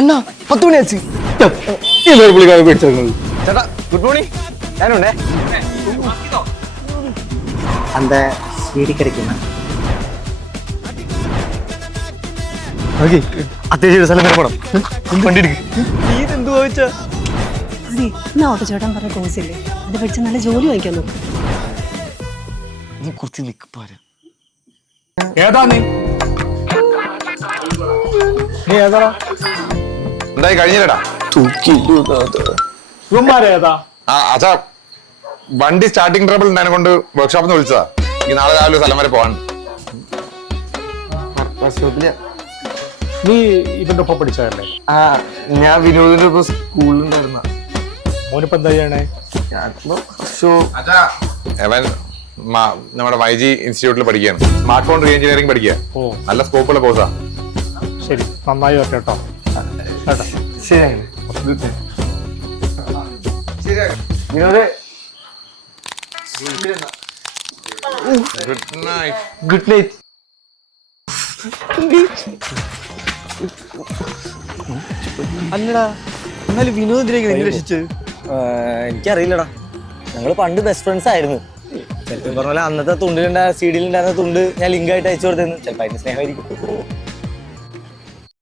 അണ്ണാ 10 മണി ആச்சு ചേട്ടാ good morning ഞാനുണ്ടേ அந்த CD கிடைக்குமா? അത്യാവശ്യം സ്ഥലം വരെ പോണം വണ്ടി എടുക്ക് ഇതെന്തു ചോദിച്ചാ അതെ എന്നാ ഓട്ടോ ചേട്ടൻ പറഞ്ഞ കോഴ്സില്ലേ അത് പഠിച്ച് നല്ല ജോലി വാങ്ങിക്കാൻ നോക്കും. നീ കുറച്ച് നിക്ക് പോരാ ഏതാ നീ ഏതാ എന്തായി കഴിഞ്ഞില്ലടാ ഇവന്മാരേതാ? ആ അച്ഛാ വണ്ടി സ്റ്റാർട്ടിങ് ട്രബിൾ ഉണ്ടായതിനെ കൊണ്ട് വർക്ക്ഷോപ്പിൽ നിന്ന് വിളിച്ചതാ ഈ നാളെ രാവിലെ സ്ഥലം വരെ പോവാൻ. നീ ഇവന്റെ ഒപ്പം പഠിച്ചതല്ലേ? ആ ഞാൻ വിനോദിന്റെ ഒപ്പം സ്കൂളിലുണ്ടായിരുന്ന മോനിപ്പോ എന്താ ചെയ്യണേ? അവൻ നമ്മുടെ വൈജി ഇൻസ്റ്റിറ്റ്യൂട്ടിൽ പഠിക്കുകയാണ്. സ്മാർട്ട് ഫോൺ റീ എഞ്ചിനീയറിംഗ് പഠിക്കുക. ഓ നല്ല സ്കോപ്പുള്ള കോഴ്സാ. ശരി, നന്നായി വരട്ടെ കേട്ടോ. കേട്ടോ ശരിയാണ് Vinod good night. Good night. അല്ലടാ എന്നാലും വിനോദിലേക്ക് നിങ്ങൾ രക്ഷിച്ചത് എനിക്കറിയില്ലടാ, ഞങ്ങൾ പണ്ട് ബെസ്റ്റ് ഫ്രണ്ട്സ് ആയിരുന്നു. ചിലപ്പോൾ പറഞ്ഞ പോലെ അന്നത്തെ തുണ്ടിലുണ്ടായ CD യിലുണ്ടായിരുന്ന തുണ്ട് ഞാൻ ലിങ്ക് ആയിട്ട് അയച്ചു കൊടുത്തിരുന്നു. ചിലപ്പോൾ അതിന്റെ സ്നേഹമായിരിക്കും.